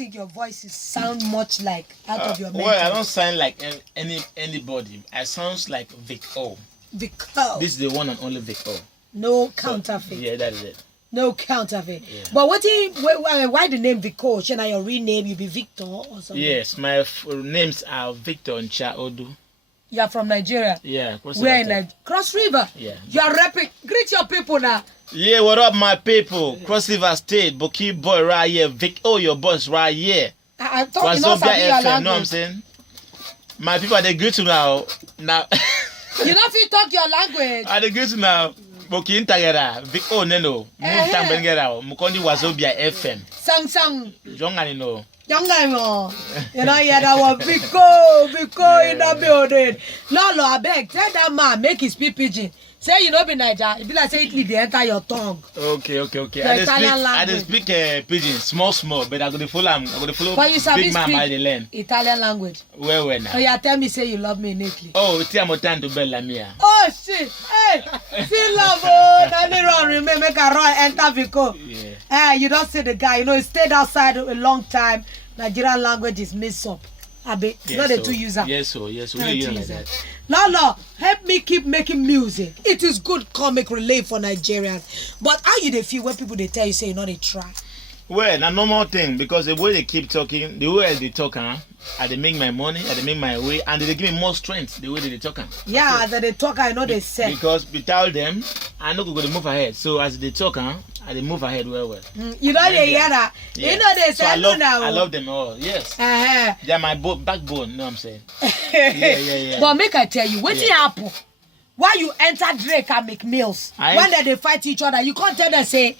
think your voices sound much like out of your mental? Well, I don't sound like anybody. I sound like Vic O. Vic O. This is the one and only Vic O. No counterfeit. So, yeah, that is it. No counterfeit. Yeah. But why the name Vic O? Should I your real name? You be Victor or something? Yes, my names are Victor and Odu. You are from Nigeria? Yeah. Where in Nigeria? Cross River? Yeah. You are rapping. Greet your people now. Yeah, what up, my people? Cross River State, Boki boy right here. Vic O, your boss right here. I thought you know Wazobia your FM, language. know what I'm saying? My people, they greet you now. Now. You know if you talk your language. They greet you now. Boki intagera. Vic O, neno. Mutambengera. Mukondi Wazobia FM. Sang. Jongani no. Young guy, you know, yeah, that was Vic O in the building. Lolo, I beg, tell that man, make his speak pidgin. Say you know be Niger, it be like say Italy, they enter your tongue. Okay. The I just speak pidgin, small, but I'm gonna follow. I'm gonna follow but you big man by the land. Italian language. Where now? Oh yeah, tell me say you love me in Italy. Oh, ti amo tanto bella mia. Oh shit, hey, see love, oh, let me run, remember, make a run, enter Vic O. Yeah. Hey, you don't see the guy, you know, he stayed outside a long time. Nigerian language is mixed up. You know the two user. Yes, we really like that. Lolo, help me keep making music. It is good comic relief for Nigerians. But how you they feel when people they tell you say you know they try? Well, a normal thing because the way they keep talking, the way they talk, they make my money, they make my way, and they give me more strength the way they talk. Yeah, as they talk, I know they say. Because without them, I know going to move ahead. So as they talk, they move ahead well. You know they hear that. Yeah. You know they say so now. I love them all. Yes. They are my backbone. You know what I'm saying? Yeah. But make I tell you, what happen? Why you enter Drake and Meek Mills when they fight each other? You can't tell them say.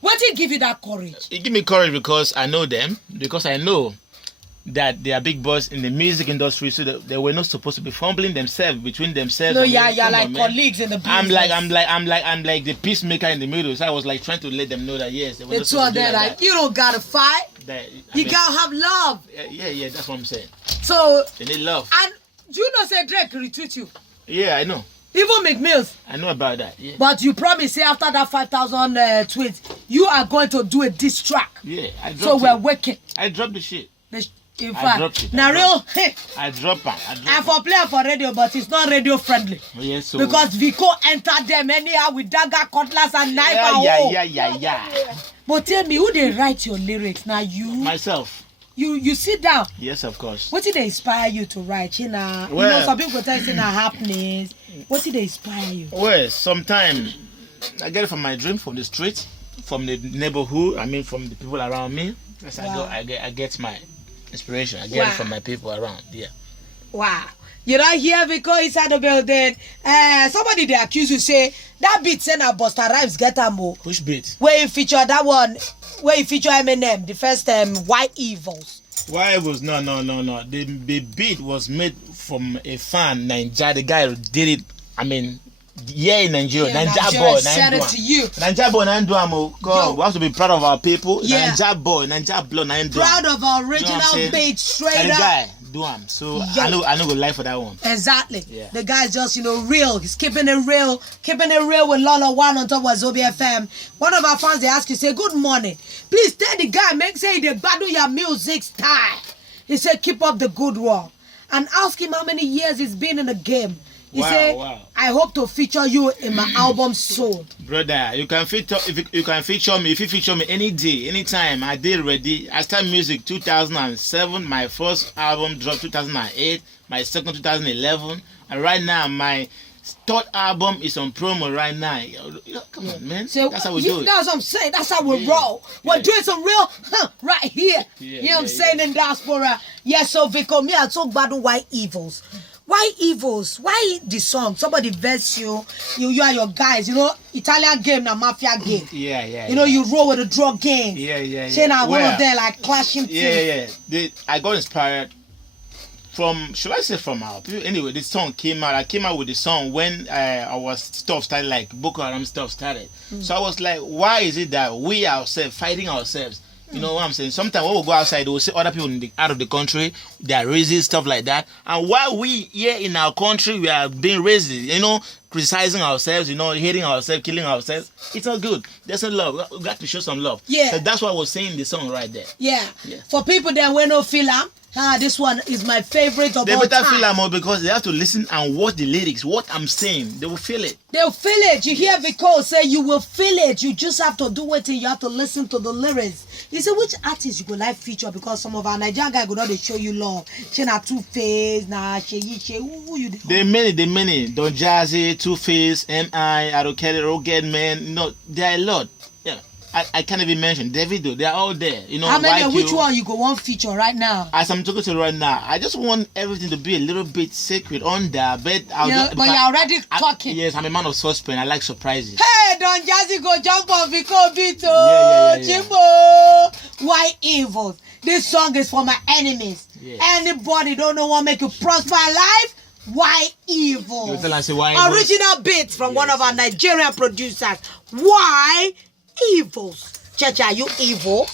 What did give you that courage? It give me courage because I know them, because I know that they are big boys in the music industry, so that they were not supposed to be fumbling themselves between themselves. No, you're like colleagues in the business. I'm like the peacemaker in the middle. So I was like trying to let them know that yes, they were the two of them like you don't gotta fight. You gotta have love. Yeah, that's what I'm saying. So they need love. And you know say Drake retweet you. Yeah, I know. Even Meek Mills. I know about that. Yeah. But you promise, say after that 5,000 tweets, you are going to do a diss track. Yeah, I dropped it. So we're working. I dropped the shit. In I fact, dropped it. now real. I dropped it. I for play for radio, but it's not radio friendly. Yes, so because Vic O entered them anyhow with dagger, cutlass, and knife. Yeah. But tell me, who they write your lyrics? Now you. Myself. You sit down. Yes, of course. What did they inspire you to write? You know, some people tell you happiness. What did they inspire you? Well, sometimes I get it from my dream, from the street, from the neighborhood. I mean, from the people around me. As I get my inspiration. I get it from my people around. Yeah. Wow. You don't hear Vic O inside the building. Somebody they accuse you say that beat saying that Busta Rhymes get a mo. Which beat? Where you feature that one. Where you feature Eminem, the first White Evils. White Evils, no. The beat was made from a fan, Nigeria. The guy did it, I mean, in Nigeria. Nigeria boy, send it to you. Nigeria boy, God, we have to be proud of our people. Yeah. Nigeria boy, Nigeria blood, proud of our original beat, straight up. Guy, do him. So I know go lie for that one. Exactly. Yeah. The guy's just real. He's keeping it real with Lolo1 on top of Wazobia FM. One of our fans they ask you say good morning. Please tell the guy make say they battle your music style. He said keep up the good work and ask him how many years he's been in the game. He said, I hope to feature you in my album soon. Brother, you can feature me. If you feature me any day, anytime, I did ready. I started music 2007. My first album dropped 2008. My second 2011. And right now, my third album is on promo right now. Come on, man. So, that's how we do it. That's what I'm saying. That's how we roll. We're doing some real right here. You know what I'm saying in diaspora. Yes, so Vic O, me I talk about the White Evils. Why Evils? Why the song? Somebody verse you and your guys, Italian game na mafia game. Yeah. You roll with the drug gang. Yeah. Saying one of them like clashing things. Yeah. I got inspired from, should I say from our people? Anyway, this song came out. I came out with the song when stuff started, like Boko Haram stuff started. So I was like, why is it that we ourselves fighting ourselves? You know what I'm saying? Sometimes when we go outside, we'll see other people out of the country, they are racist, stuff like that. And while we here in our country, we are being racist, criticizing ourselves, you know, hating ourselves, killing ourselves. It's not good. There's no love. We got to show some love. Yeah. So that's what I was saying in the song right there. Yeah. Yeah. For people that will not feel this one is my favorite of They all better time. feel more because they have to listen and watch the lyrics. What I'm saying, they will feel it. They'll feel it. You hear Vic O say you will feel it. You just have to do it and you have to listen to the lyrics. You say which artist you go like feature because some of our Nigerian guys go not they show you love. She na Two-Face, na she who you They many. Don Jazzy, Two-Face, M.I., Adokele, Rugged Man. No, there are a lot. Yeah. I can't even mention Davido. They are all there. You know, how many? YQ. Which one you go want feature right now? As I'm talking to you right now, I just want everything to be a little bit sacred on there. But But you're already talking. Yes, I'm a man of suspense. I like surprises. Hey, Don Jazzy go jump on Vic O beat. Yeah. Chimbo. Why evil? This song is for my enemies. Yeah. Anybody don't know what make you prosper in life? Why evil? You tell us why evil. Original beats from one of our Nigerian producers. Why evil? Chacha, you evil?